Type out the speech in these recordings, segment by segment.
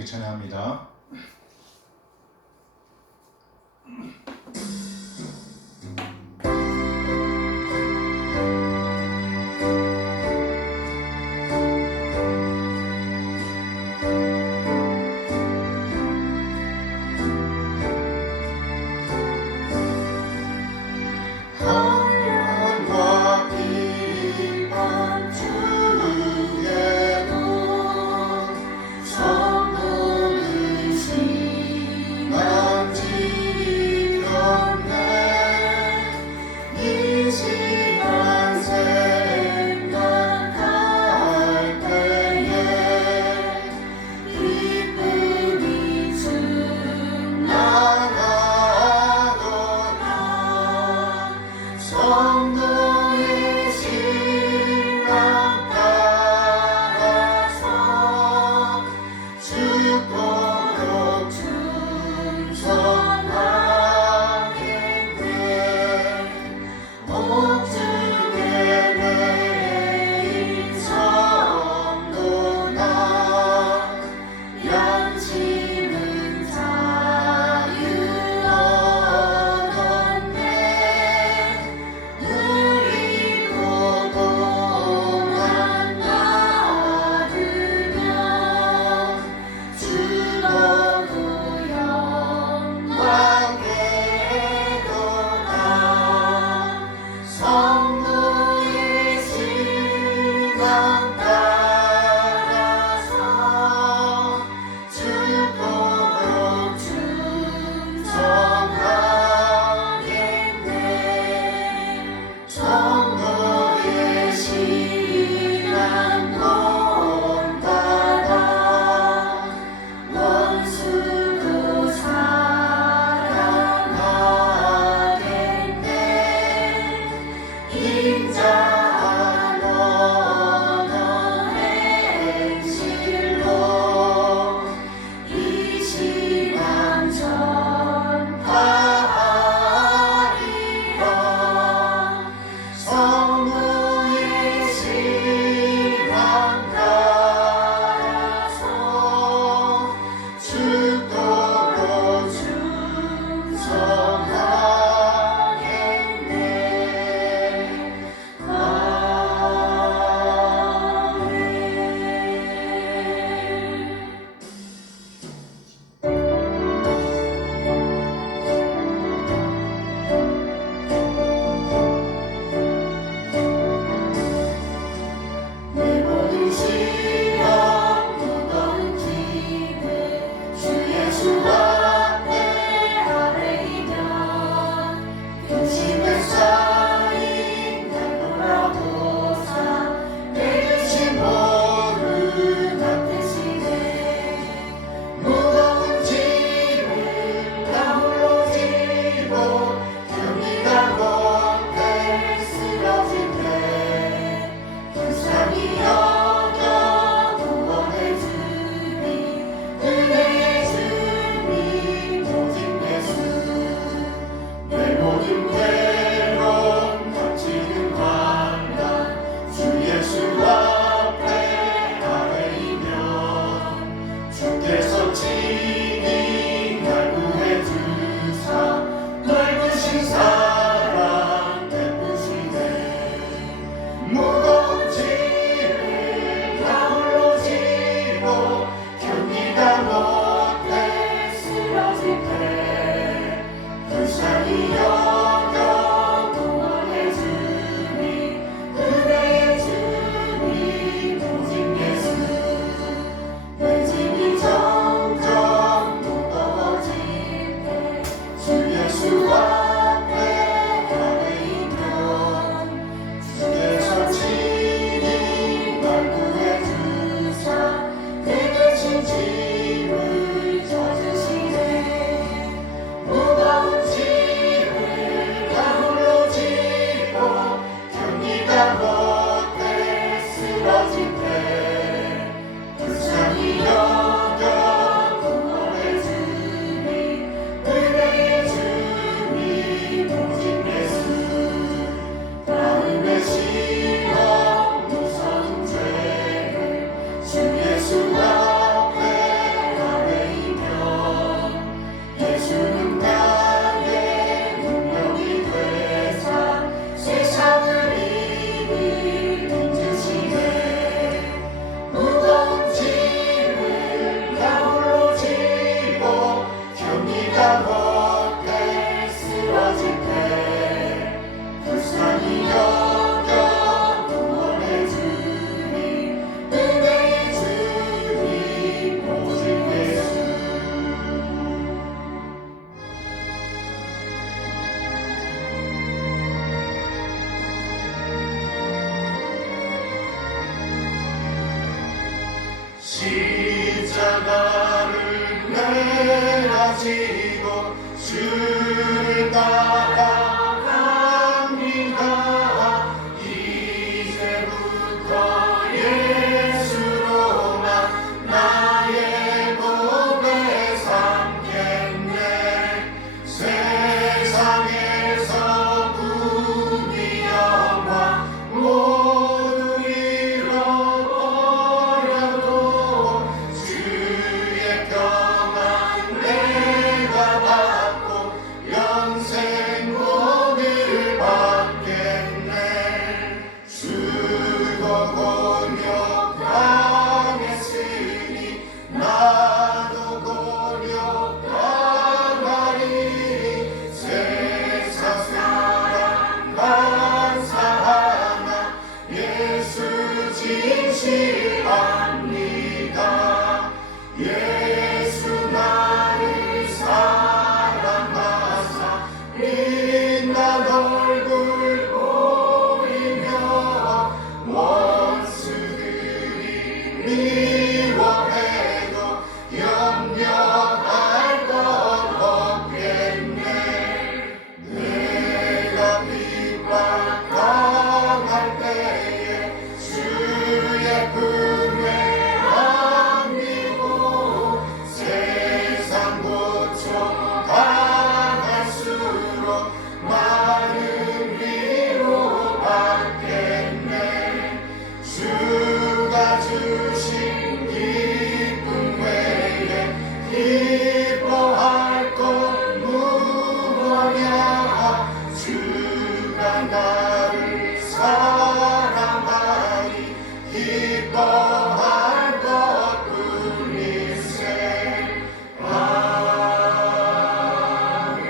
함께 찬양합니다. 성도를 십자가를 내가 지고 주를 따라갑니다. 이제부터 예수로만 나의 몸에 삼겠네. 세상에서 부귀 영화 모두 잃어버려도 주의 평안 내가 받고 영생 복을 받겠네. 수고 곤욕 당했으니 나도 곤욕 당하리니 세상 사랑 감사하나 예수 진실합니다. 예수 나를 사랑하사 빛난 얼굴 보이며 원수들이 미워해도 염려할 것 없겠네. 내가 핍박당할 때에 주의 품에 안기고 세상 고통 당할수록 많은 위로 받겠네. 주가 주신 기쁨 외에 기뻐할 것 무엇냐. 주가 나를 사랑하니 기뻐할 것뿐일세. 아멘.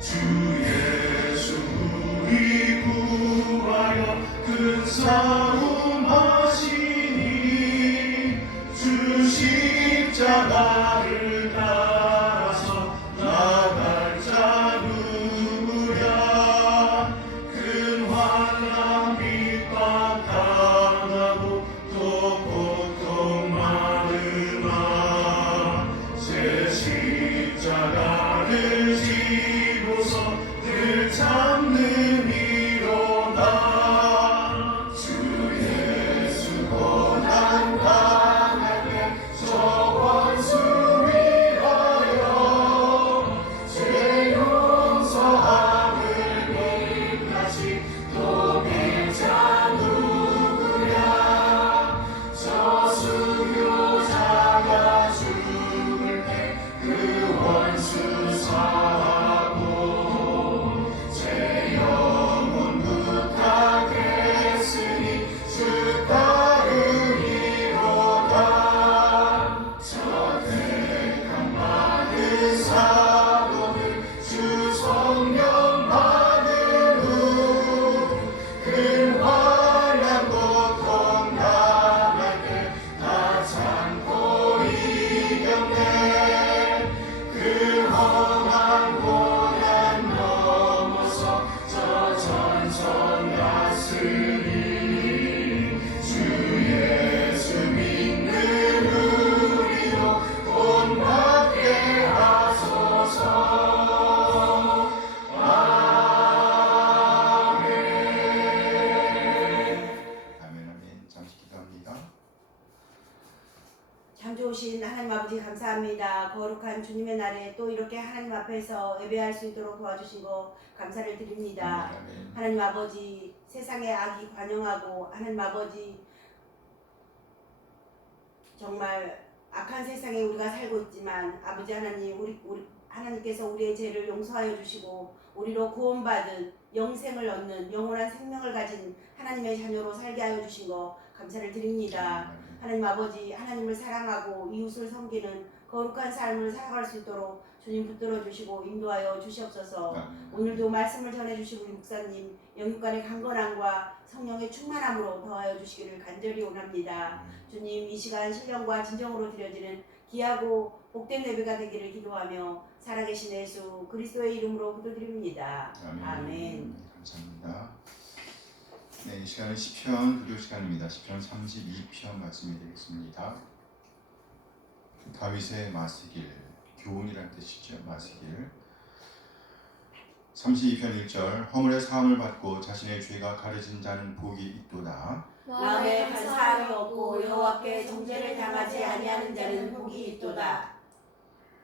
주 예수 우리 구하여 큰 싸움 하시니 주 십자가를 따라서 나갈 자 누구랴. 큰 환난 핍박 당하고 또 고통 많으나 제 십자가를 지고서 늘 참는 이로다. 주 예수 고난 당할 때 저 원수 위하여 죄 용서함을 빛나시 또 배자 누구랴. 저 수요자가 죽을 때 그 원수 사하고 제 영혼 부탁했으니 주 따르리로다. 저 택함 받은 사도들 주 성령 받은 후 큰 환난 고통 당할 때 다 참고 이겼네. 그 험한 고난 넘어서 저 전선 갔으니 주 예수 믿는 우리도 본받게 하소서. 아멘. 아멘. 아멘. 잠시 기도합니다. 참 좋으신 하나님 아버지 감사합니다. 거룩한 주님의 날에 또 이렇게 하나님 앞에서 예배할 수 있도록 도와주신 거 감사를 드립니다. 아멘. 하나님 아버지 세상의 악이 관영하고 하나님 아버지 정말 악한 세상에 우리가 살고 있지만 아버지 하나님 우리 하나님께서 우리의 죄를 용서하여 주시고 우리로 구원받은 영생을 얻는 영원한 생명을 가진 하나님의 자녀로 살게 하여 주신 거 감사를 드립니다. 하나님 아버지 하나님을 사랑하고 이웃을 섬기는 거룩한 삶을 살아갈 수 있도록 주님 붙들어 주시고 인도하여 주시옵소서. 오늘도 말씀을 전해 주신 우리 목사님 영육간의 강건함과 성령의 충만함으로 더하여 주시기를 간절히 원합니다. 주님 이 시간 신령과 진정으로 드려지는 귀하고 복된 예배가 되기를 기도하며 살아계신 예수 그리스도의 이름으로 기도드립니다. 아멘. 감사합니다. 네, 이 시간은 시편 기도 시간입니다. 시편 32편 말씀이 되겠습니다. 다윗의 마스길, 교훈이란 뜻이죠. 마스길. 32편 1절 허물의 사함을 받고 자신의 죄가 가려진 자는 복이 있도다. 마음에 간사함이 없고 여호와께 정죄를 당하지 아니하는 자는 복이 있도다.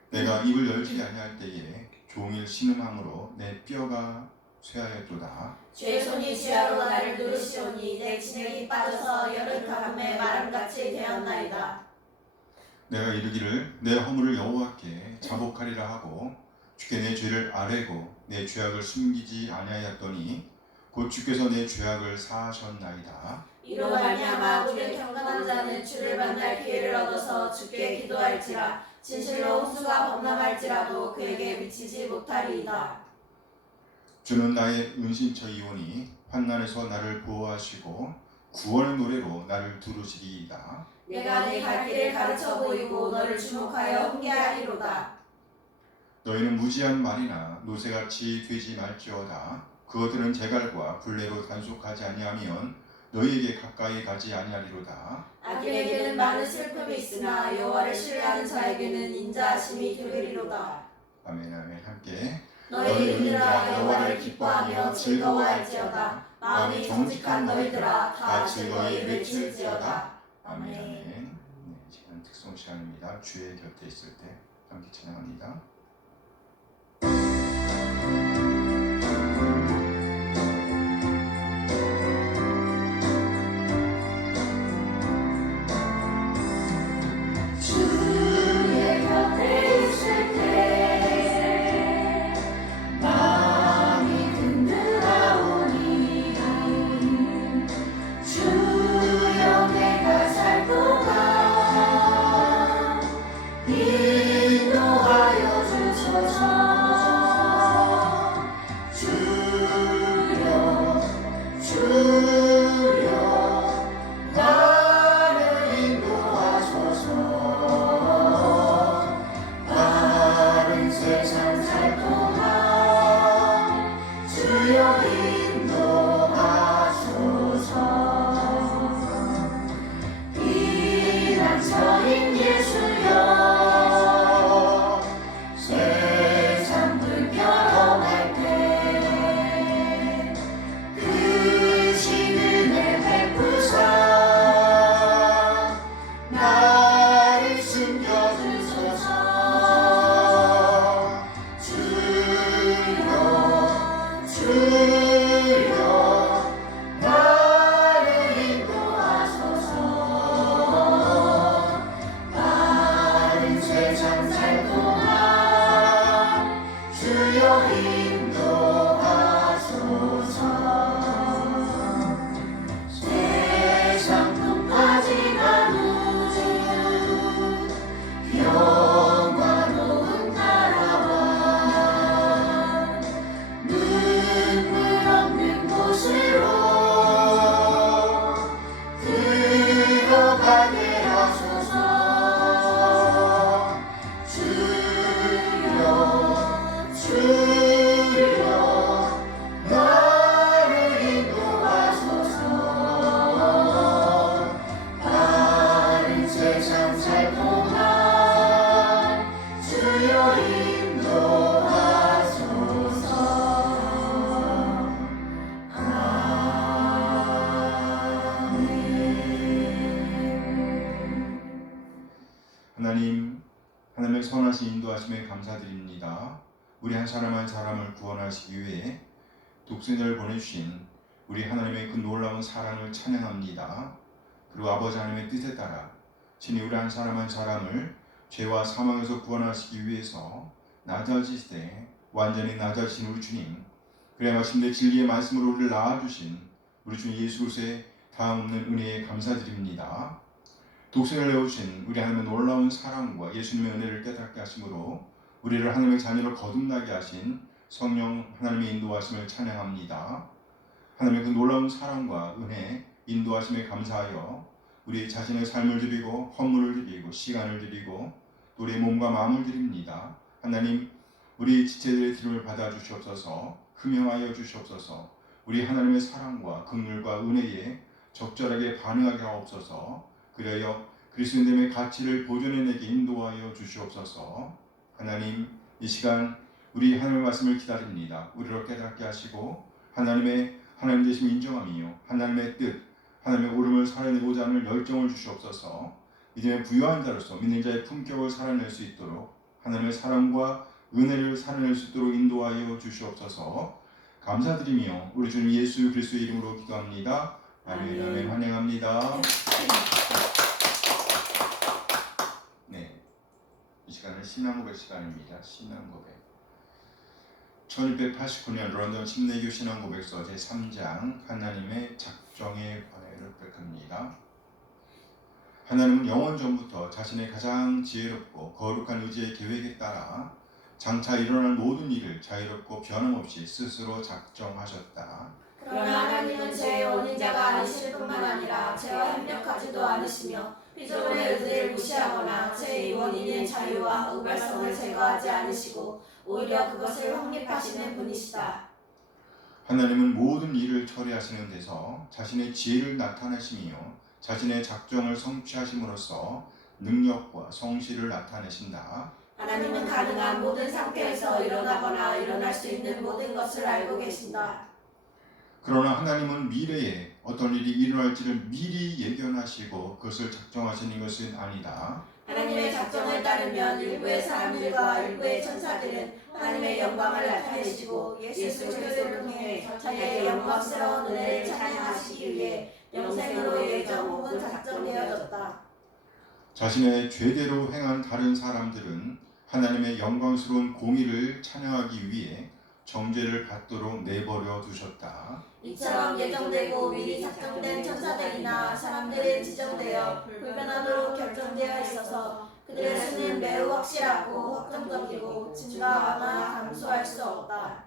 내가 입을 열지 아니할 때에 종일 신음함으로 내 뼈가 쇠하였도다. 주의 손이 지하로 나를 누르시오니 내 진액이 빠져서 여름 가뭄에 마름같이 되었나이다. 내가 이르기를 내 허물을 여호와께 자복하리라 하고 주께 내 죄를 아뢰고 내 죄악을 숨기지 아니하였더니 곧 주께서 내 죄악을 사하셨나이다. 이로 말미암아 우리 경건한 자는 주를 만날 기회를 얻어서 주께 기도할지라. 진실로 홍수가 범람할지라도 그에게 미치지 못하리이다. 주는 나의 은신처이오니 환난에서 나를 보호하시고 구원의 노래로 나를 두루시리이다. 내가 네 갈 길을 가르쳐 보이고 너를 주목하여 훈계하리로다. 너희는 무지한 말이나 노새같이 되지 말지어다. 그것들은 재갈과 굴레로 단속하지 아니하면 너희에게 가까이 가지 아니하리로다. 악인에게는 많은 슬픔이 있으나 여호와를 신뢰하는 자에게는 인자하심이 되리로다. 아멘. 아멘. 함께 너희 이들아 여호와를 기뻐하며 즐거워할지어다. 마음이 정직한 너희들아 다 즐거이 외칠지어다. 아멘. 아멘. 아멘. 네, 시간 특송 시간입니다. 주의 곁에 있을 때 함께 찬양합니다. 주의 곁에 있을 때 마음이 든든하오니 주여 내가 살 동안 인도하여 주소서. 하나님의 선하신 인도하심에 감사드립니다. 우리 한 사람 한 사람을 구원하시기 위해 독생자를 보내주신 우리 하나님의 그 놀라운 사랑을 찬양합니다. 그리고 아버지 하나님의 뜻에 따라 신이 우리 한 사람 한 사람을 죄와 사망에서 구원하시기 위해서 낮아지시되 완전히 낮아지신 우리 주님, 그래 마침내 진리의 말씀으로 우리를 낳아주신 우리 주 예수 그리스도의 다함없는 은혜에 감사드립니다. 독생을 내어주신 우리 하나님의 놀라운 사랑과 예수님의 은혜를 깨닫게 하심으로 우리를 하나님의 자녀로 거듭나게 하신 성령 하나님의 인도하심을 찬양합니다. 하나님의 그 놀라운 사랑과 은혜, 인도하심에 감사하여 우리 자신의 삶을 드리고 헌물을 드리고 시간을 드리고 또 우리의 몸과 마음을 드립니다. 하나님, 우리 지체들의 드림을 받아 주시옵소서. 흠명하여 주시옵소서. 우리 하나님의 사랑과 긍휼과 은혜에 적절하게 반응하게 하옵소서. 그리하여 그리스도인의 가치를 보존해내게 인도하여 주시옵소서. 하나님, 이 시간 우리 하나님의 말씀을 기다립니다. 우리를 깨닫게 하시고 하나님 되심을 인정하며 하나님의 뜻, 하나님의 오름을 살아내고자 하는 열정을 주시옵소서. 믿음의 부유한 자로서 믿는 자의 품격을 살아낼 수 있도록 하나님의 사랑과 은혜를 살아낼 수 있도록 인도하여 주시옵소서. 감사드리며 우리 주님 예수 그리스도의 이름으로 기도합니다. 아멘. 아멘. 환영합니다. 네, 이 시간은 신앙고백 시간입니다. 신앙고백. 1689년 런던 침례교 신앙고백서 제3장 하나님의 작정에 관하여 고백합니다. 하나님은 영원 전부터 자신의 가장 지혜롭고 거룩한 의지의 계획에 따라 장차 일어날 모든 일을 자유롭고 변함없이 스스로 작정하셨다. 그러나 하나님은 죄의 원인자가 아니실 뿐만 아니라 죄와 협력하지도 않으시며 피조물의 의지를 무시하거나 죄의 원인인 자유와 우발성을 제거하지 않으시고 오히려 그것을 확립하시는 분이시다. 하나님은 모든 일을 처리하시는 데서 자신의 지혜를 나타내시며 자신의 작정을 성취하심으로써 능력과 성실을 나타내신다. 하나님은 가능한 모든 상태에서 일어나거나 일어날 수 있는 모든 것을 알고 계신다. 그러나 하나님은 미래에 어떤 일이 일어날지를 미리 예견하시고 그것을 작정하시는 것은 아니다. 하나님의 작정을 따르면 일부의 사람들과 일부의 천사들은 하나님의 영광을 나타내시고 예수 그리스도를 통해 자기의 영광스러운 은혜를 찬양하시기 위해 영생으로 예정 혹은 작정되어졌다. 자신의 죄대로 행한 다른 사람들은 하나님의 영광스러운 공의를 찬양하기 위해 정죄를 받도록 내버려 두셨다. 이처럼 예정되고 미리 작정된 천사들이나 사람들은 지정되어 불변하도록 결정되어 있어서 그들의 수는 매우 확실하고 확정적이고 증가하거나 감소할 수 없다.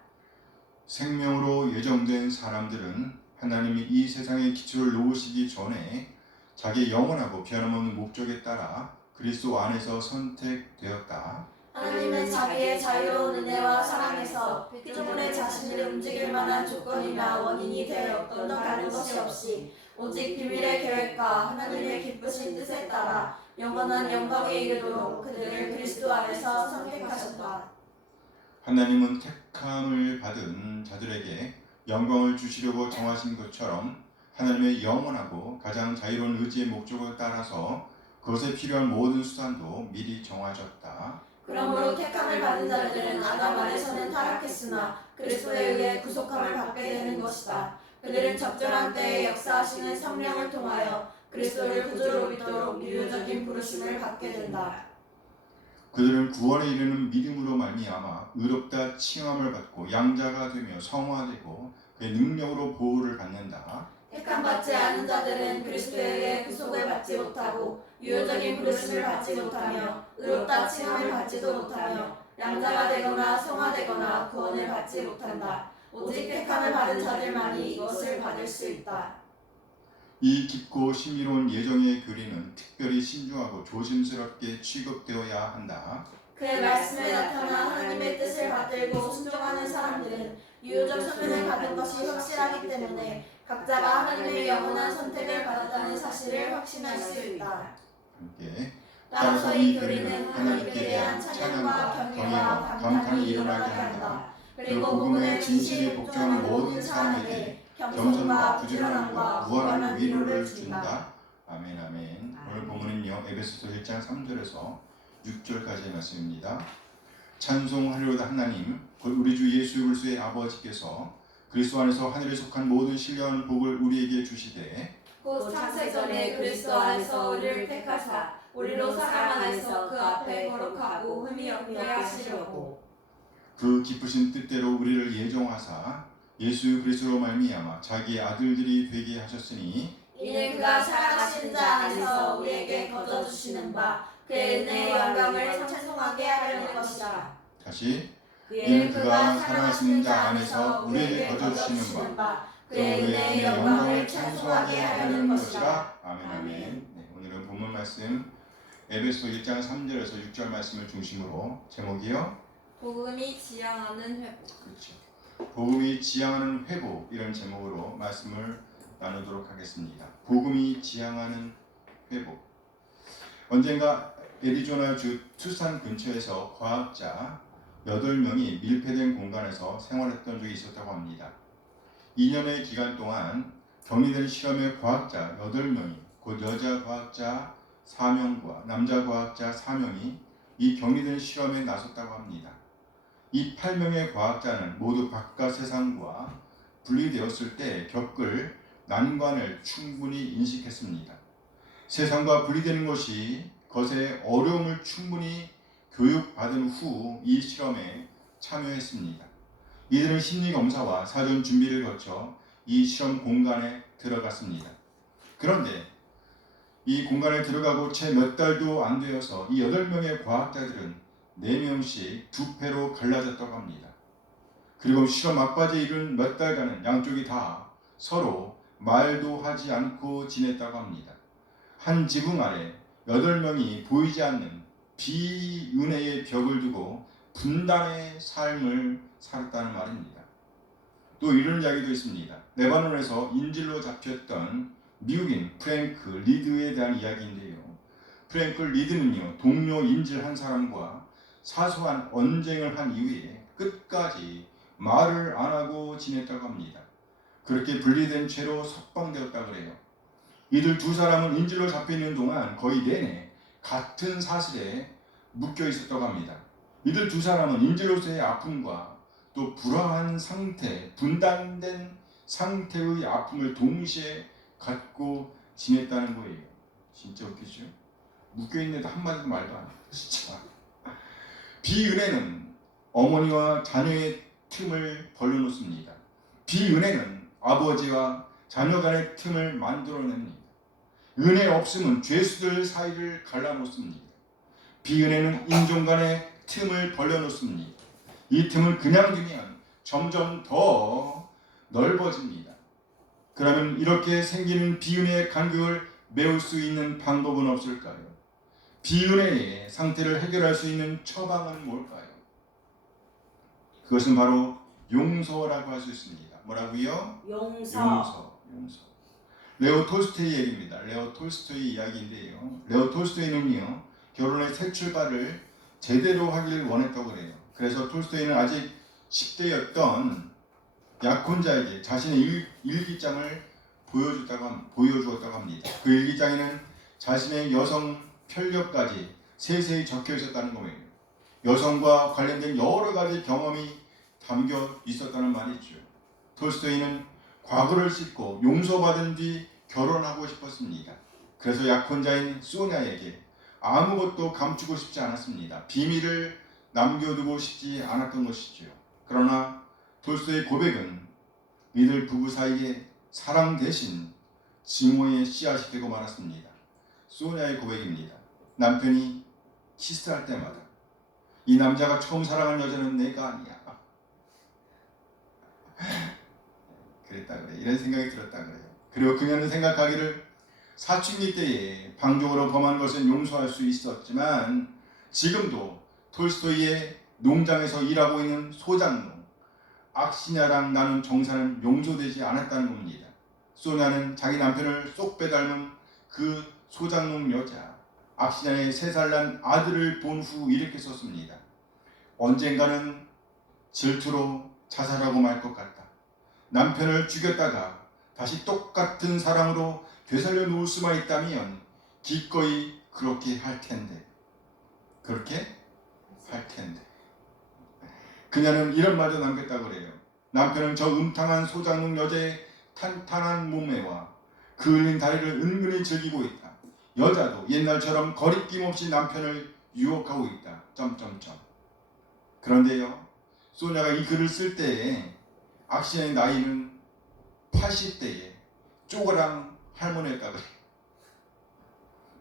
생명으로 예정된 사람들은 하나님이 이 세상의 기초를 놓으시기 전에 자기의 영원하고 변함없는 목적에 따라 그리스도 안에서 선택되었다. 하나님은 자기의 자유로운 은혜와 사랑에서 피조물의 자신을 움직일 만한 조건이나 원인이 될 어떤 다른 것이 없이 오직 비밀의 계획과 하나님의 기쁘신 뜻에 따라 영원한 영광에 이르도록 그들을 그리스도 안에서 선택하셨다. 하나님은 택함을 받은 자들에게 영광을 주시려고 정하신 것처럼 하나님의 영원하고 가장 자유로운 의지의 목적을 따라서 그것에 필요한 모든 수단도 미리 정하셨다. 그러므로 택함을 받은 자들은 아담 안에서는 타락했으나 그리스도에 의해 구속함을 받게 되는 것이다. 그들은 적절한 때에 역사하시는 성령을 통하여 그리스도를 구주로 믿도록 유효적인 부르심을 받게 된다. 그들은 구원에 이르는 믿음으로 말미암아 의롭다 칭함을 받고 양자가 되며 성화되고 그의 능력으로 보호를 받는다. 택함받지 않은 자들은 그리스도에 의해 구속을 받지 못하고 유효적인 부르심을 받지 못하며 의롭다 칭함을 받지도 못하며 양자가 되거나 성화되거나 구원을 받지 못한다. 오직 택함을 받은 자들만이 이것을 받을 수 있다. 이 깊고 신비로운 예정의 교리는 특별히 신중하고 조심스럽게 취급되어야 한다. 그의 말씀에 나타나 하나님의 뜻을 받들고 순종하는 사람들은 유효적 소명을 받은 것이 확실하기 때문에 각자가 하나님의 영원한 선택을 받았다는 사실을 확신할 수 있다. 함께 따라서 이 교리는 하나님께 대한 찬양과 경외와 감탄이 일어나게 한다. 그리고 복음의 진실이 복종하는 모든 사람에게 겸손과 부지런함과 무한한 위로를 준다. 아멘 아멘. 오늘 본문은요 에베소서 1장 3절에서 6절까지의 말씀입니다. 찬송하리로다 하나님 곧 우리 주 예수 그리스도의 아버지께서 그리스도 안에서 하늘에 속한 모든 신령한 복을 우리에게 주시되 곧 창세전에 그리스도 안에서 우리를 택하사 우리로 사랑 안에서 그 앞에 거룩하고 흠이 없게 하시려고 그 기쁘신 뜻대로 우리를 예정하사 예수 그리스도로 말미암아 자기의 아들들이 되게 하셨으니 이는 그가 사랑하신 자 안에서 우리에게 거저 주시는 바 그의 은혜의 영광을 찬송하게 하려는 것이다. 다시 이는 그가 사랑하시는 자 안에서 우리에게 거저 주시는 바 그의 은혜의 영광을 찬송하게 하려는 것이다. 아멘 아멘. 네, 오늘은 본문 말씀 에베소 1장 3절에서 6절 말씀을 중심으로 제목이요. 복음이 지향하는 회복. 그렇죠. 복음이 지향하는 회복 이런 제목으로 말씀을 나누도록 하겠습니다. 복음이 지향하는 회복. 언젠가 애리조나주 투싼 근처에서 과학자 8명이 밀폐된 공간에서 생활했던 적이 있었다고 합니다. 2년의 기간 동안 격리된 실험의 과학자 8명이 곧 여자 과학자 4명과 남자 과학자 4명이 이 격리된 실험에 나섰다고 합니다. 이 8명의 과학자는 모두 바깥 세상과 분리되었을 때 겪을 난관을 충분히 인식했습니다. 세상과 분리되는 것의 어려움을 충분히 교육받은 후 이 실험에 참여했습니다. 이들은 심리검사와 사전 준비를 거쳐 이 실험 공간에 들어갔습니다. 그런데 이 공간에 들어가고 채 몇 달도 안 되어서 이 8명의 과학자들은 4명씩 두 패로 갈라졌다고 합니다. 그리고 실험 막바지에 이른 몇 달간은 양쪽이 다 서로 말도 하지 않고 지냈다고 합니다. 한 지붕 아래 8명이 보이지 않는 비은혜의 벽을 두고 분단의 삶을 살았다는 말입니다. 또 이런 이야기도 있습니다. 레바논에서 인질로 잡혔던 미국인 프랭크 리드에 대한 이야기인데요. 프랭크 리드는요, 동료 인질 한 사람과 사소한 언쟁을 한 이후에 끝까지 말을 안 하고 지냈다고 합니다. 그렇게 분리된 채로 석방되었다 그래요. 이들 두 사람은 인질로 잡혀있는 동안 거의 내내 같은 사슬에 묶여 있었다고 합니다. 이들 두 사람은 인질로서의 아픔과 또 불화한 상태, 분단된 상태의 아픔을 동시에 갖고 지냈다는 거예요. 진짜 웃기죠? 묶여있는데도 한마디도 말도 안 해요. 진짜. 비은혜는 어머니와 자녀의 틈을 벌려놓습니다. 비은혜는 아버지와 자녀 간의 틈을 만들어냅니다. 은혜 없음은 죄수들 사이를 갈라놓습니다. 비은혜는 인종 간의 틈을 벌려놓습니다. 이 틈을 그냥 두면 점점 더 넓어집니다. 그러면 이렇게 생기는 비은혜의 간격을 메울 수 있는 방법은 없을까요? 비은혜의 상태를 해결할 수 있는 처방은 뭘까요? 그것은 바로 용서라고 할 수 있습니다. 뭐라고요? 용서. 레오 톨스토이 얘기입니다. 레오 톨스토이 이야기인데요. 레오 톨스토이는요, 결혼의 새 출발을 제대로 하길 원했다고 그래요. 그래서 톨스토이는 아직 10대였던 약혼자에게 자신의 일기장을 보여주었다고 합니다. 그 일기장에는 자신의 여성 편력까지 세세히 적혀 있었다는 거예요. 여성과 관련된 여러 가지 경험이 담겨 있었다는 말이죠. 톨스토이는 과거를 씻고 용서받은 뒤 결혼하고 싶었습니다. 그래서 약혼자인 소냐에게 아무것도 감추고 싶지 않았습니다. 비밀을 남겨두고 싶지 않았던 것이죠. 그러나 톨스토이의 고백은 이들 부부 사이에 사랑 대신 증오의 씨앗이 되고 말았습니다. 소냐의 고백입니다. 남편이 키스할 때마다 이 남자가 처음 사랑한 여자는 내가 아니야. 그랬다 그래. 이런 생각이 들었다 그래요. 그리고 그녀는 생각하기를 사춘기 때에 방종으로 범한 것은 용서할 수 있었지만 지금도 톨스토이의 농장에서 일하고 있는 소장농 악시냐랑 나눈 정사는 용서되지 않았다는 겁니다. 소냐는 자기 남편을 쏙 빼닮은 그 소장농 여자 악시냐의 3살 난 아들을 본 후 이렇게 썼습니다. 언젠가는 질투로 자살하고 말 것 같다. 남편을 죽였다가 다시 똑같은 사랑으로 되살려 놓을 수만 있다면 기꺼이 그렇게 할 텐데. 그녀는 이런 말도 남겼다고 그래요. 남편은 저 음탕한 소장농 여자의 탄탄한 몸매와 그을린 다리를 은근히 즐기고 있다. 여자도 옛날처럼 거리낌 없이 남편을 유혹하고 있다. 그런데요, 소냐가 이 글을 쓸 때에 악시의 나이는 80대에 쪼그랑 할머니였다고 해요.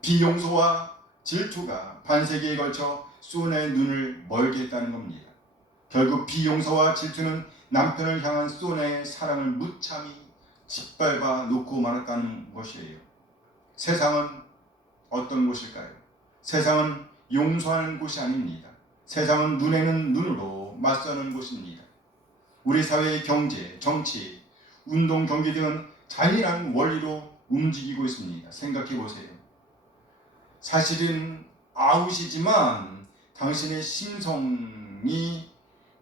비용서와 질투가 반세기에 걸쳐 소냐의 눈을 멀게 했다는 겁니다. 결국 비용서와 질투는 남편을 향한 소냐의 사랑을 무참히 짓밟아 놓고 말았다는 것이에요. 세상은 어떤 곳일까요? 세상은 용서하는 곳이 아닙니다. 세상은 눈에는 눈으로 맞서는 곳입니다. 우리 사회의 경제, 정치, 운동, 경기 등은 잔인한 원리로 움직이고 있습니다. 생각해 보세요. 사실은 아웃이지만 당신의 심성이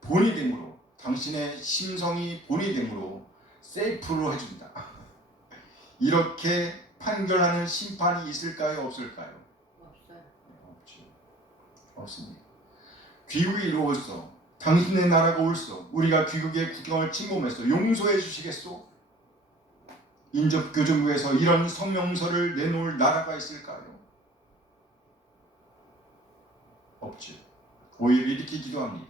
본이 되므로, 당신의 심성이 본이 되므로 세이프로 해준다. 이렇게 판결하는 심판이 있을까요? 없을까요? 없어요. 없죠. 없습니다. 귀국이 이루어서 당신의 나라가 올소. 우리가 귀국의 국경을 침범했소. 용서해 주시겠소? 인접교정부에서 이런 성명서를 내놓을 나라가 있을까요? 없죠. 오히려 이렇게 기도합니다.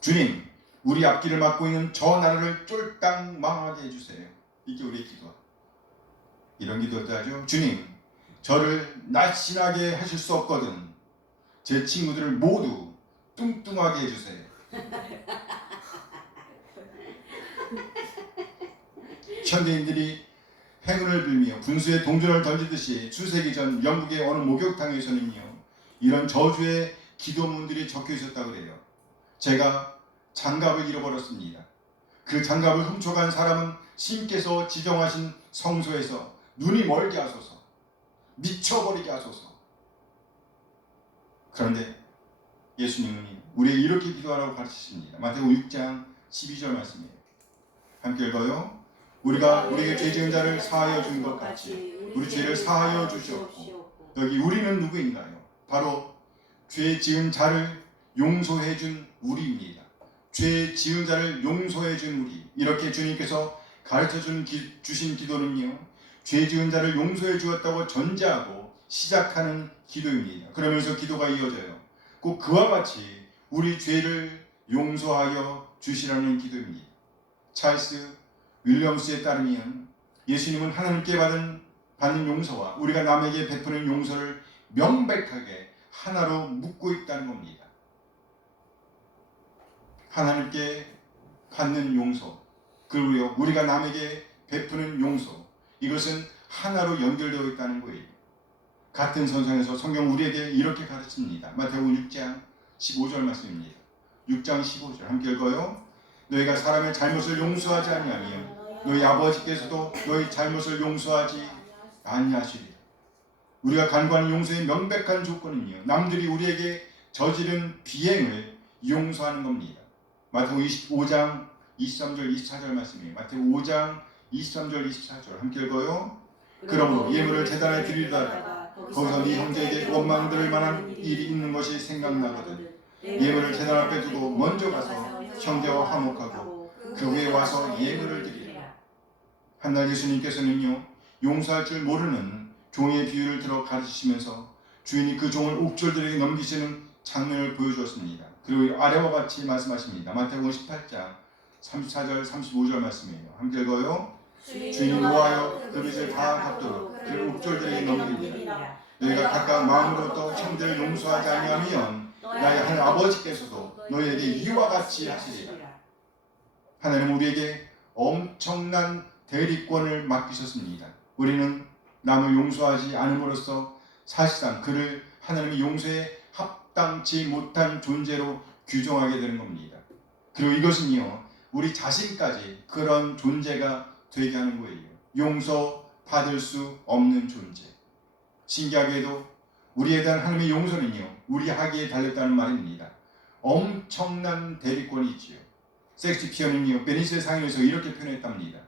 주님, 우리 앞길을 막고 있는 저 나라를 쫄딱 망하게 해주세요. 이게 우리의 기도야. 이런 기도도 하죠. 주님, 저를 날씬하게 하실 수 없거든. 제 친구들을 모두 뚱뚱하게 해주세요. 현대인들이 행운을 빌며 분수에 동전을 던지듯이 수세기 전 영국의 어느 목욕탕에서는요, 이런 저주의 기도문들이 적혀 있었다고 그래요. 제가 장갑을 잃어버렸습니다. 그 장갑을 훔쳐간 사람은 신께서 지정하신 성소에서 눈이 멀게 하소서, 미쳐버리게 하소서. 그런데 예수님은 우리에게 이렇게 기도하라고 가르치십니다. 마태복음 6장 12절 말씀이에요. 함께 읽어요. 우리가 우리에게 죄 지은 자를 사하여 준 것 같이 우리 죄를 사하여 주시옵고. 여기 우리는 누구인가요? 바로 죄 지은 자를 용서해 준 우리입니다. 죄 지은 자를 용서해 준 우리. 이렇게 주님께서 가르쳐 주신 기도는요, 죄 지은 자를 용서해 주었다고 전제하고 시작하는 기도입니다. 그러면서 기도가 이어져요. 꼭 그와 같이 우리 죄를 용서하여 주시라는 기도입니다. 찰스 윌리엄스에 따르면 예수님은 하나님께 받는 용서와 우리가 남에게 베푸는 용서를 명백하게 하나로 묶고 있다는 겁니다. 하나님께 받는 용서, 그리고 우리가 남에게 베푸는 용서, 이것은 하나로 연결되어 있다는 거예요. 같은 선상에서 성경 우리에게 이렇게 가르칩니다. 마태복음 6장 15절 말씀입니다. 6장 15절 함께 읽어요. 너희가 사람의 잘못을 용서하지 아니하면 너희 아버지께서도 너희 잘못을 용서하지 아니하시리라. 우리가 간구하는 용서의 명백한 조건은요, 남들이 우리에게 저지른 비행을 용서하는 겁니다. 마태복음 25장 23절 24절 말씀이에요. 마태복음 5장 23절 24절 함께 읽어요. 그러므로 예물을 제단에 드리다가 거기서 네 형제에게 원망 들을 만한 일이 있는 것이 생각나거든 예물을 제단 앞에 두고 먼저 가서 형제와 화목하고 그 후에 와서 예물을 드리라. 한날 예수님께서는요, 용서할 줄 모르는 종의 비유를 들어 가르치시면서 주인이 그 종을 옥졸들에게 넘기시는 장면을 보여주었습니다. 그리고 아래와 같이 말씀하십니다. 마태복음 18장 34절 35절 말씀이에요. 함께 읽어요. 주인이 노하여 그 빚을 다 갚도록 그 옥졸들에게 넘기니라. 너희가 각각 마음으로부터 형제를 용서하지 아니하면 나의 하늘 아버지께서도 너희에게 이와 같이 하시리라. 하나님은 우리에게 엄청난 대리권을 맡기셨습니다. 우리는 남을 용서하지 않음으로써 사실상 그를 하나님의 용서에 합당치 못한 존재로 규정하게 되는 겁니다. 그리고 이것은요, 우리 자신까지 그런 존재가 되게 하는 거예요. 용서받을 수 없는 존재. 신기하게도 우리에 대한 하나님의 용서는요, 우리 하기에 달렸다는 말입니다. 엄청난 대리권이 있지요. 섹스피어는요, 베니스의 상에서 이렇게 표현했답니다.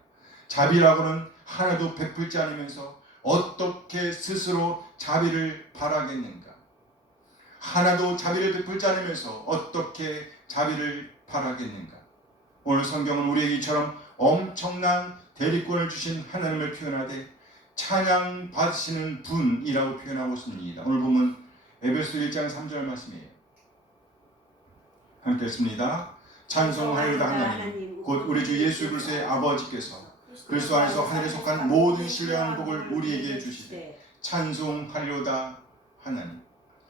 자비라고는 하나도 베풀지 않으면서 어떻게 스스로 자비를 바라겠는가? 하나도 자비를 베풀지 않으면서 어떻게 자비를 바라겠는가? 오늘 성경은 우리에게 이처럼 엄청난 대리권을 주신 하나님을 표현하되 찬양 받으시는 분이라고 표현하고 있습니다. 오늘 보면 에베소 1장 3절 말씀이에요. 함께 했습니다. 찬송하리로다 하나님 곧 우리 주 예수 그리스도의 아버지께서 그리스도 안에서 하늘에 속한 모든 신령한 복을 우리에게 주시되 찬송하리로다 하나님.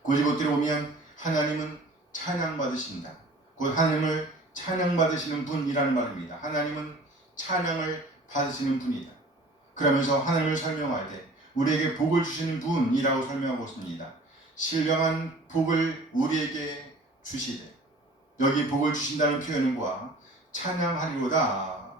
고지곳대로 보면 하나님은 찬양받으신다. 곧 하나님을 찬양받으시는 분이라는 말입니다. 하나님은 찬양을 받으시는 분이다. 그러면서 하나님을 설명할 때 우리에게 복을 주시는 분이라고 설명하고 있습니다. 신령한 복을 우리에게 주시되, 여기 복을 주신다는 표현과 찬양하리로다,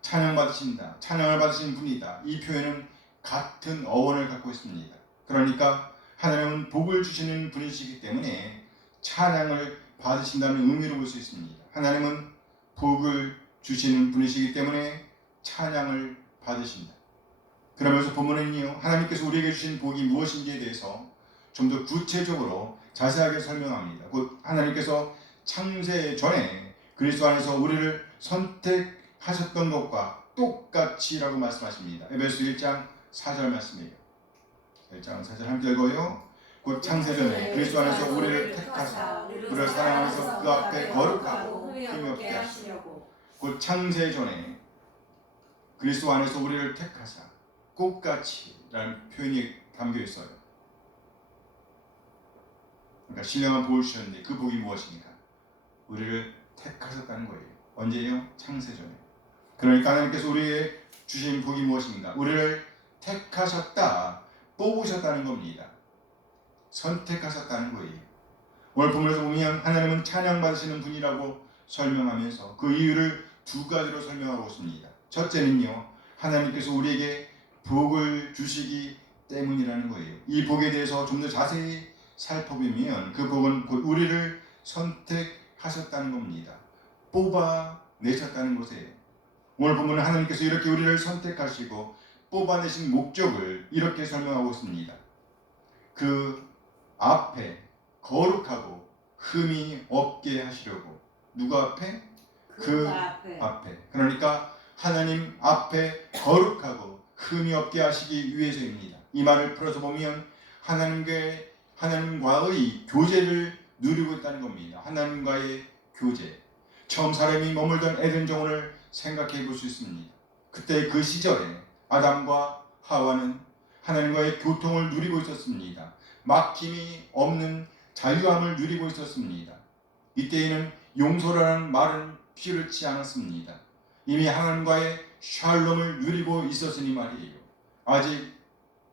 찬양받으신다, 찬양을 받으신 분이다, 이 표현은 같은 어원을 갖고 있습니다. 그러니까 하나님은 복을 주시는 분이시기 때문에 찬양을 받으신다는 의미로 볼 수 있습니다. 하나님은 복을 주시는 분이시기 때문에 찬양을 받으신다. 그러면서 본문은요, 하나님께서 우리에게 주신 복이 무엇인지에 대해서 좀 더 구체적으로 자세하게 설명합니다. 곧 하나님께서 창세 전에 그리스도 안에서 우리를 선택하셨던 것과 똑같이라고 말씀하십니다. 에베소 1장 4절 말씀이에요. 1장 4절 함께 읽어요. 곧 창세 전에 그리스도 안에서 우리를 택하사 우리를 사랑하셔서 그 앞에 거룩하고 흠이 없게 하시려고. 곧 창세 전에 그리스도 안에서 우리를 택하사, 꽃같이라는 표현이 담겨 있어요. 그러니까 신령한 복을 주셨는데 그 복이 무엇입니까? 우리를 택하셨다는 거예요. 언제요? 창세 전에. 그러니까 하나님께서 우리에게 주신 복이 무엇입니까? 우리를 택하셨다, 뽑으셨다는 겁니다. 선택하셨다는 거예요. 오늘 본문에서 보면 하나님은 찬양받으시는 분이라고 설명하면서 그 이유를 두 가지로 설명하고 있습니다. 첫째는요, 하나님께서 우리에게 복을 주시기 때문이라는 거예요. 이 복에 대해서 좀 더 자세히 살펴보면 그 복은 곧 우리를 선택하셨다는 겁니다. 뽑아내셨다는 것이에요. 오늘 본문은 하나님께서 이렇게 우리를 선택하시고 뽑아내신 목적을 이렇게 설명하고 있습니다. 그 앞에 거룩하고 흠이 없게 하시려고. 누구 앞에? 그 앞에. 그러니까 하나님 앞에 거룩하고 흠이 없게 하시기 위해서입니다. 이 말을 풀어서 보면 하나님과의 교제를 누리고 있다는 겁니다. 하나님과의 교제. 처음 사람이 머물던 에덴 정원을 생각해 볼 수 있습니다. 그때 그 시절에 아담과 하와는 하나님과의 교통을 누리고 있었습니다. 막힘이 없는 자유함을 누리고 있었습니다. 이때에는 용서라는 말은 필요치 않았습니다. 이미 하나님과의 샬롬을 누리고 있었으니 말이에요. 아직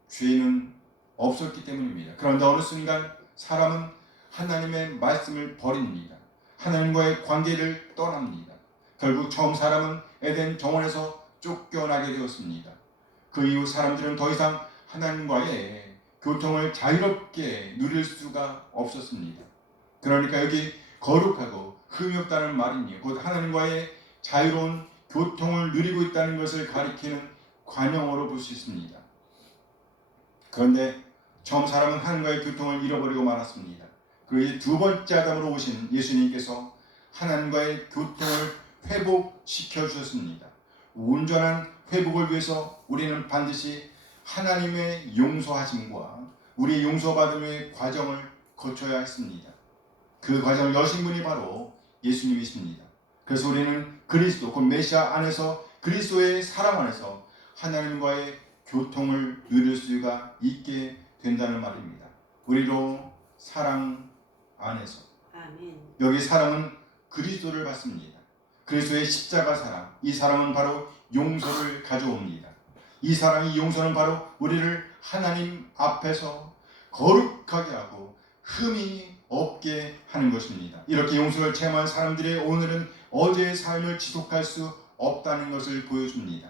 죄는 없었기 때문입니다. 그런데 어느 순간 사람은 하나님의 말씀을 버립니다. 하나님과의 관계를 떠납니다. 결국 처음 사람은 에덴 정원에서 쫓겨나게 되었습니다. 그 이후 사람들은 더 이상 하나님과의 교통을 자유롭게 누릴 수가 없었습니다. 그러니까 여기 거룩하고 흠이 없다는 말이니 곧 하나님과의 자유로운 교통을 누리고 있다는 것을 가리키는 관용어로 볼 수 있습니다. 그런데 처음 사람은 하나님과의 교통을 잃어버리고 말았습니다. 그리고 두 번째 아담으로 오신 예수님께서 하나님과의 교통을 회복시켜 주셨습니다. 온전한 회복을 위해서 우리는 반드시 하나님의 용서하심과 우리의 용서받음의 과정을 거쳐야 했습니다. 그 과정을 여신 분이 바로 예수님이십니다. 그래서 우리는 그리스도, 곧 메시아 안에서 그리스도의 사랑 안에서 하나님과의 교통을 누릴 수가 있게 된다는 말입니다. 우리로 사랑 안에서. 아멘. 여기 사랑은 그리스도를 받습니다. 그리스도의 십자가 사랑, 이 사랑은 바로 용서를 가져옵니다. 이 사랑이 용서는 바로 우리를 하나님 앞에서 거룩하게 하고 흠이 없게 하는 것입니다. 이렇게 용서를 체험한 사람들의 오늘은 어제의 삶을 지속할 수 없다는 것을 보여줍니다.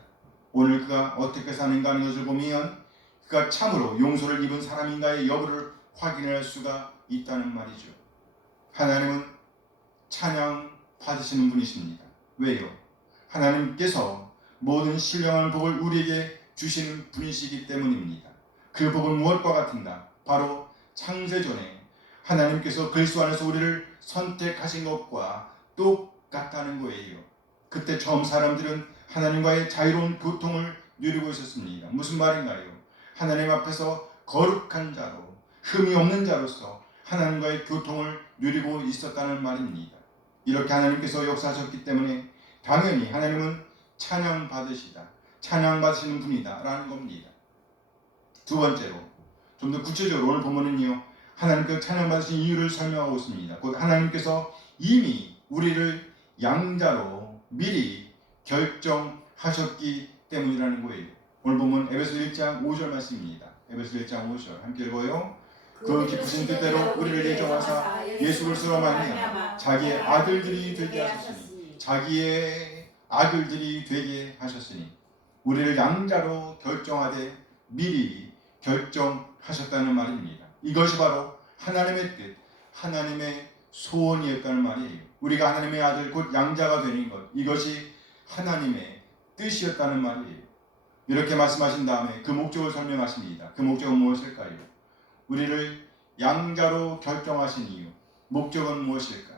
오늘 그가 어떻게 사는가 하는 것을 보면 그가 참으로 용서를 입은 사람인가의 여부를 확인할 수가 있다는 말이죠. 하나님은 찬양 받으시는 분이십니다. 왜요? 하나님께서 모든 신령한 복을 우리에게 주시는 분이시기 때문입니다. 그 복은 무엇과 같은가? 바로 창세전에 하나님께서 그리스도 안에서 우리를 선택하신 것과 똑같다는 거예요. 그때 처음 사람들은 하나님과의 자유로운 교통을 누리고 있었습니다. 무슨 말인가요? 하나님 앞에서 거룩한 자로, 흠이 없는 자로서 하나님과의 교통을 누리고 있었다는 말입니다. 이렇게 하나님께서 역사하셨기 때문에 당연히 하나님은 찬양받으시다, 찬양받으시는 분이다 라는 겁니다. 두 번째로, 좀 더 구체적으로 오늘 본문은요, 하나님께서 찬양받으신 이유를 설명하고 있습니다. 곧 하나님께서 이미 우리를 양자로 미리 결정하셨기 때문이라는 거예요. 오늘 본문 에베소 1장 5절 말씀입니다. 에베소 1장 5절 함께 읽어요. 그 기쁘신 뜻대로 우리를 예정하사 예수 그리스도로 말미암아 자기의 아들들이 되게 하셨으니 자기의 아들들이 되게 하셨으니 우리를 양자로 결정하되 미리 결정하셨다는 말입니다. 이것이 바로 하나님의 뜻, 하나님의 소원이었다는 말이에요. 우리가 하나님의 아들 곧 양자가 되는 것, 이것이 하나님의 뜻이었다는 말이에요. 이렇게 말씀하신 다음에 그 목적을 설명하십니다. 그 목적은 무엇일까요? 우리를 양자로 결정하신 이유, 목적은 무엇일까?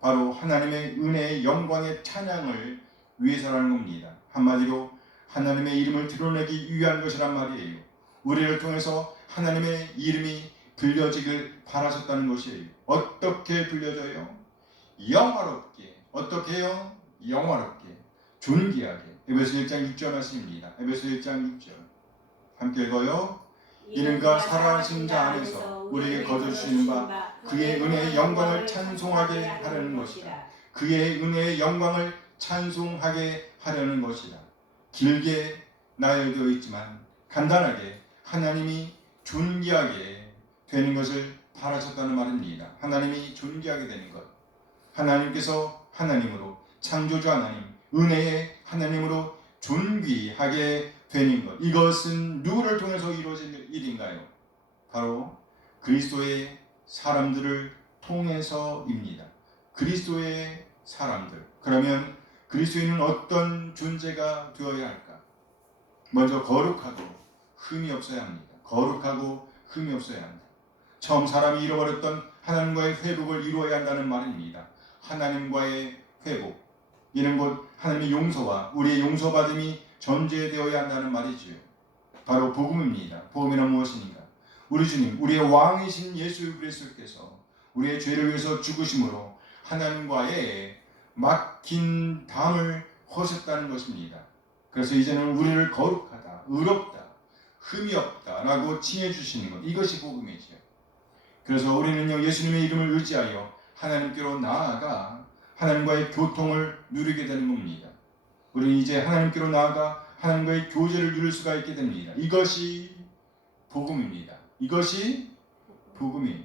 바로 하나님의 은혜의 영광의 찬양을 위해서라는 겁니다. 한마디로 하나님의 이름을 드러내기 위한 것이란 말이에요. 우리를 통해서 하나님의 이름이 불려지길 바라셨다는 것이에요. 어떻게 불려져요? 영화롭게. 어떻게요? 영화롭게. 존귀하게. 에베소 1장 6절 말씀입니다. 에베소 1장 6절 함께 읽어요. 이는 그가 살아나신 자 안에서 우리에게 거두시는 바 그의 은혜의 영광을 찬송하게 하려는 것이다. 그의 은혜의 영광을 찬송하게 하려는 것이다. 길게 나열되어 있지만 간단하게 하나님이 존귀하게 되는 것을 바라셨다는 말입니다. 하나님이 존귀하게 되는 것. 하나님께서 하나님으로, 창조주 하나님, 은혜의 하나님으로 존귀하게 되는 것. 이것은 누구를 통해서 이루어진 일인가요? 바로 그리스도의 사람들을 통해서입니다. 그리스도의 사람들. 그러면 그리스도인은 어떤 존재가 되어야 할까? 먼저 거룩하고 흠이 없어야 합니다. 거룩하고 흠이 없어야 합니다. 처음 사람이 잃어버렸던 하나님과의 회복을 이루어야 한다는 말입니다. 하나님과의 회복. 이는 곧 하나님의 용서와 우리의 용서받음이 전제되어야 한다는 말이지요. 바로 복음입니다. 복음이란 무엇입니까? 우리 주님, 우리의 왕이신 예수 그리스도께서 우리의 죄를 위해서 죽으심으로 하나님과의 막힌 담을 허셨다는 것입니다. 그래서 이제는 우리를 거룩하다, 의롭다, 흠이 없다 라고 칭해 주시는 것, 이것이 복음이죠. 그래서 우리는요, 예수님의 이름을 의지하여 하나님께로 나아가 하나님과의 교통을 누리게 되는 겁니다. 우리는 이제 하나님께로 나아가 하나님과의 교제를 누릴 수가 있게 됩니다. 이것이 복음입니다. 이것이 복음이에요.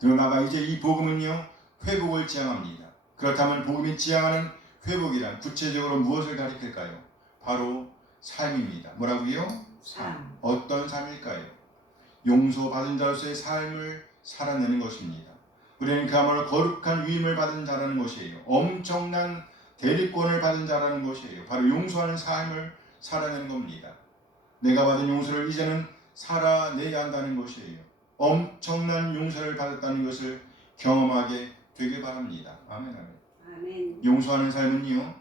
그러다가 이제 이 복음은요, 회복을 지향합니다. 그렇다면 복음이 지향하는 회복이란 구체적으로 무엇을 가리킬까요? 바로 삶입니다. 뭐라고요? 삶. 어떤 삶일까요? 용서받은 자로서의 삶을 살아내는 것입니다. 우리는 그야말로 거룩한 위임을 받은 자라는 것이에요. 엄청난 대리권을 받은 자라는 것이에요. 바로 용서하는 삶을 살아내는 겁니다. 내가 받은 용서를 이제는 살아내야 한다는 것이에요. 엄청난 용서를 받았다는 것을 경험하게 되길 바랍니다. 아멘, 아멘. 아멘. 용서하는 삶은요,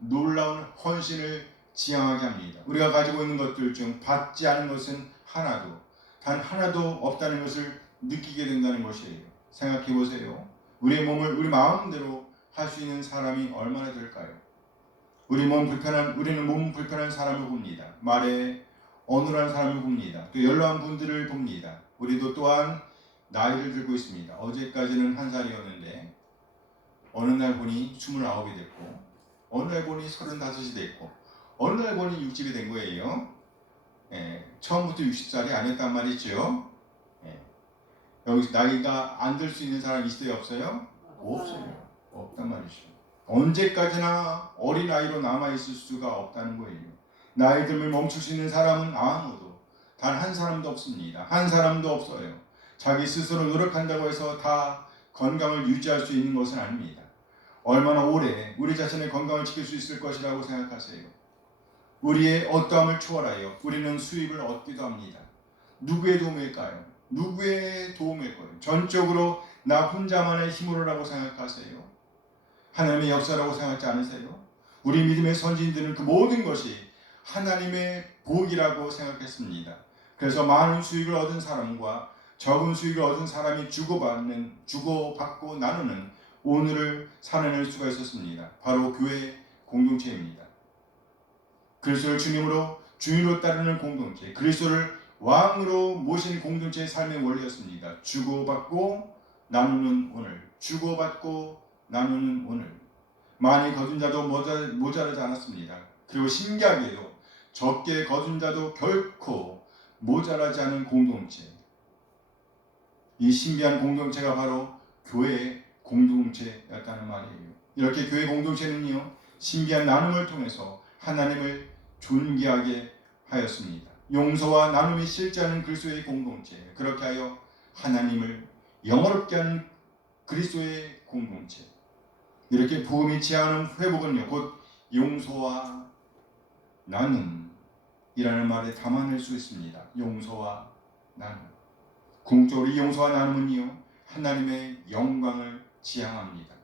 놀라운 헌신을 지향하게 합니다. 우리가 가지고 있는 것들 중 받지 않은 것은 하나도, 단 하나도 없다는 것을 느끼게 된다는 것이에요. 생각해 보세요. 우리의 몸을 우리 마음대로 할 수 있는 사람이 얼마나 될까요? 우리는 몸 불편한 사람을 봅니다. 말에 어눌한 사람을 봅니다. 또 연로한 분들을 봅니다. 우리도 또한 나이를 들고 있습니다. 어제까지는 1살이었는데 어느 날 보니 29이 됐고 어느 날 보니 35이 됐고 어느 날 보니 60이 된 거예요. 처음부터 60살이 아니었단 말이죠. 여기서 나이가 안 들 수 있는 사람 있어요? 없어요? 없어요. 없단 말이죠. 언제까지나 어린아이로 남아있을 수가 없다는 거예요. 나이 듦을 멈출 수 있는 사람은 아무도, 단 한 사람도 없습니다. 한 사람도 없어요. 자기 스스로 노력한다고 해서 다 건강을 유지할 수 있는 것은 아닙니다. 얼마나 오래 우리 자신의 건강을 지킬 수 있을 것이라고 생각하세요? 우리의 어떠함을 초월하여 우리는 수입을 얻기도 합니다. 누구의 도움일까요? 누구의 도움일까요? 전적으로 나 혼자만의 힘으로라고 생각하세요? 하나님의 역사라고 생각하지 않으세요? 우리 믿음의 선진들은 그 모든 것이 하나님의 복이라고 생각했습니다. 그래서 많은 수익을 얻은 사람과 적은 수익을 얻은 사람이 주고받고 나누는 오늘을 살아낼 수가 있었습니다. 바로 교회 공동체입니다. 그리스도를 주님으로 따르는 공동체, 그리스도를 왕으로 모신 공동체의 삶의 원리였습니다. 주고받고 나누는 오늘, 주고받고 나누는 오늘. 많이 거둔 자도 모자라지 않았습니다. 그리고 신기하게도 적게 거둔 자도 결코 모자라지 않은 공동체. 이 신비한 공동체가 바로 교회의 공동체였다는 말이에요. 이렇게 교회 공동체는요, 신비한 나눔을 통해서 하나님을 존귀하게 하였습니다. 용서와 나눔이 실제하는 그리스도의 공동체, 그렇게 하여 하나님을 영원롭게 하는 그리스도의 공동체. 이렇게 복음이 지향하는 회복은요, 곧 용서와 나눔이라는 말에 담아낼 수 있습니다. 용서와 나눔. 궁극적으로 이 용서와 나눔은요, 하나님의 영광을 지향합니다.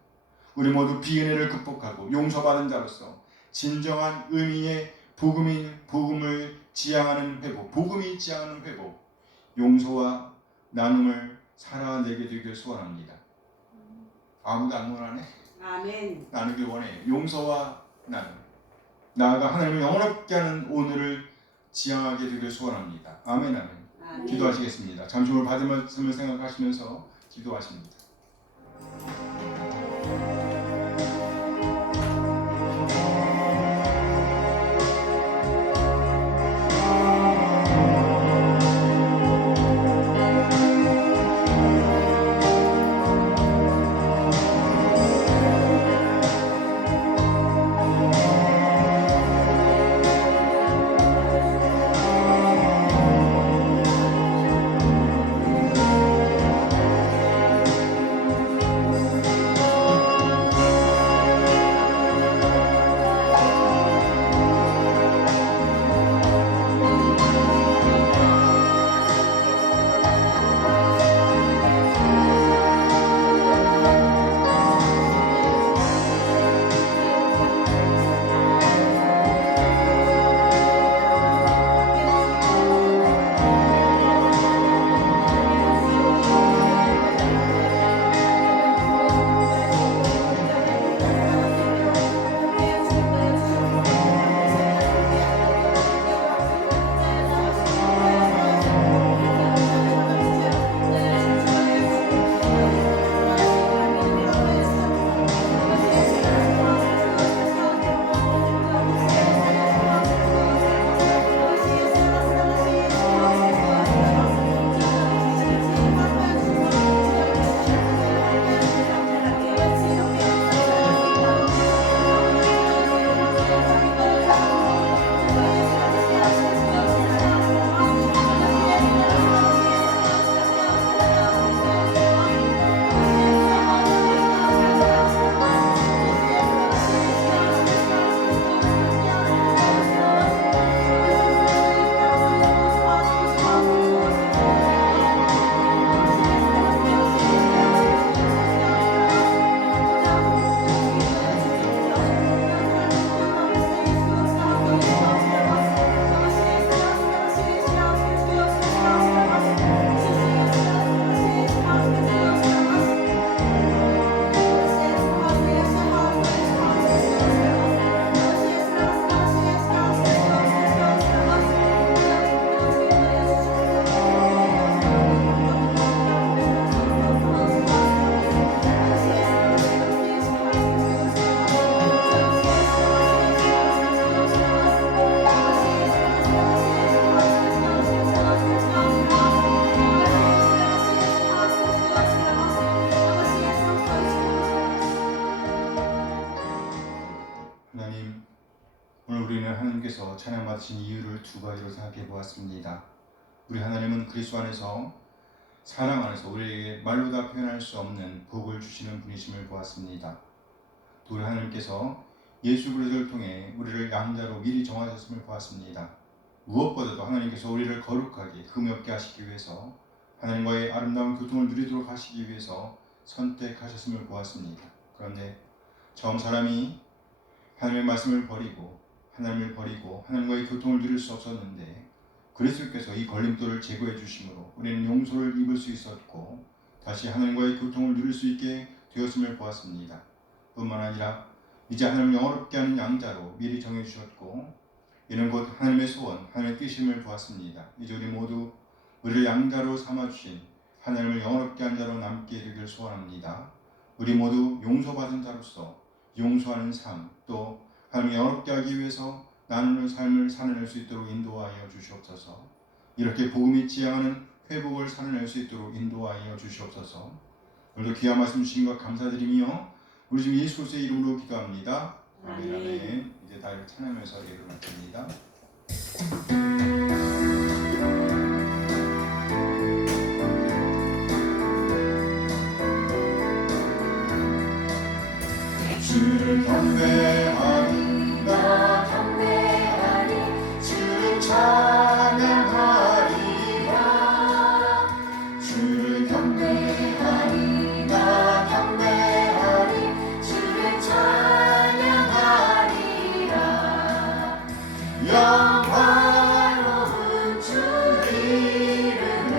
우리 모두 비은혜를 극복하고 용서받은 자로서 진정한 의미의 복음을 지향하는 회복, 복음이 지향하는 회복, 용서와 나눔을 살아내게 되길 소원합니다. 아무도 안 원하네? 아멘. 나누길 원해. 용서와 나눔. 나아가 하나님을 영원롭게 하는 오늘을 지향하게 되길 소원합니다. 아멘, 아멘. 아멘. 기도하시겠습니다. 잠시 후 받은 말씀을 생각하시면서 기도하십니다. 하나님, 오늘 우리는 하나님께서 찬양받으신 이유를 두 가지로 생각해 보았습니다. 우리 하나님은 그리스도 안에서, 사랑 안에서 우리에게 말로 다 표현할 수 없는 복을 주시는 분이심을 보았습니다. 또 우리 하나님께서 예수 그리스도를 통해 우리를 양자로 미리 정하셨음을 보았습니다. 무엇보다도 하나님께서 우리를 거룩하게 흠이 없게 하시기 위해서, 하나님과의 아름다운 교통을 누리도록 하시기 위해서 선택하셨음을 보았습니다. 그런데 처음 사람이 하나님의 말씀을 버리고 하나님을 버리고 하나님과의 교통을 누릴 수 없었는데, 그리스도께서 이 걸림돌을 제거해 주심으로 우리는 용서를 입을 수 있었고 다시 하나님과의 교통을 누릴 수 있게 되었음을 보았습니다. 뿐만 아니라 이제 하나님을 영원롭게 하는 양자로 미리 정해주셨고, 이는 곧 하나님의 소원, 하나님의 뜻임을 보았습니다. 이제 우리 모두 우리를 양자로 삼아주신 하나님을 영원롭게 한 자로 남게 되길 소원합니다. 우리 모두 용서받은 자로서 용서하는 삶, 또 하나님을 영원롭게 하기 위해서 나누는 삶을 살아낼 수 있도록 인도하여 주시옵소서. 이렇게 복음이 지향하는 회복을 살아낼 수 있도록 인도하여 주시옵소서. 오늘도 귀한 말씀 주신 것 감사드리며 우리 주 예수 그리스도의 이름으로 기도합니다. 아멘. 아멘. 이제 다 찬양하면서 예배를 마칩니다. 주를 경배하리 나 경배하리 주를 찬양하리라 주를 경배하리 나 경배하리 주를 찬양하리라 영화로운 주 이름을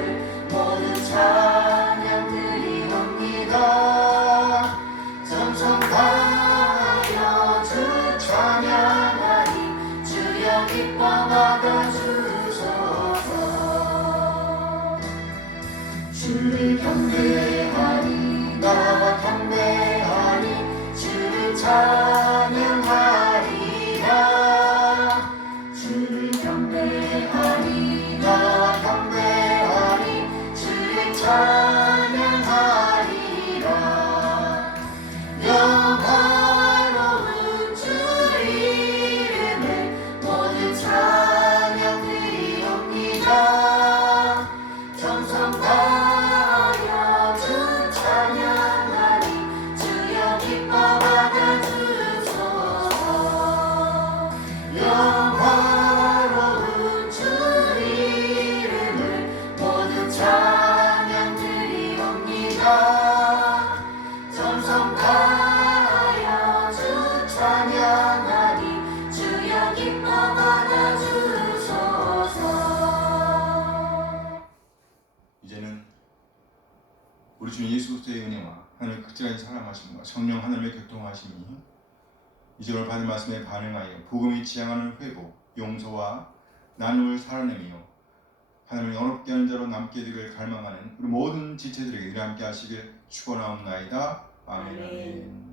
모두 찬양 드리옵니다 정성 다하여 주 찬양하리 주여 기뻐 받아주소서 주를 경배하리 나와 경배하리 주를 찬양하리라 주를 경배하리 나와 경배하리 주를 찬양하리라 영화로운 주 이름을 모두 찬양 드리옵니다 정성 다하여 주 찬양하리 주여 기뻐 받아주소서 영화로운 주 이름을 모두 찬양 드리옵니다 정성 다하여 주 찬양하리 주여 기뻐 받아주소서. 이제는 우리 주 예수 그리스도의 은혜와 하나님의 극진하신 사랑하심과 성령 하나님의 교통하심이 이제 오늘 받은 말씀에 반응하여 복음이 지향하는 회복, 용서와 나눔을 살아내며 하나님을 영롭게 하는 자로 남게 되기를 갈망하는 우리 모든 지체들에게 늘 함께 하시길 축원하옵나이다. 아멘. 아멘.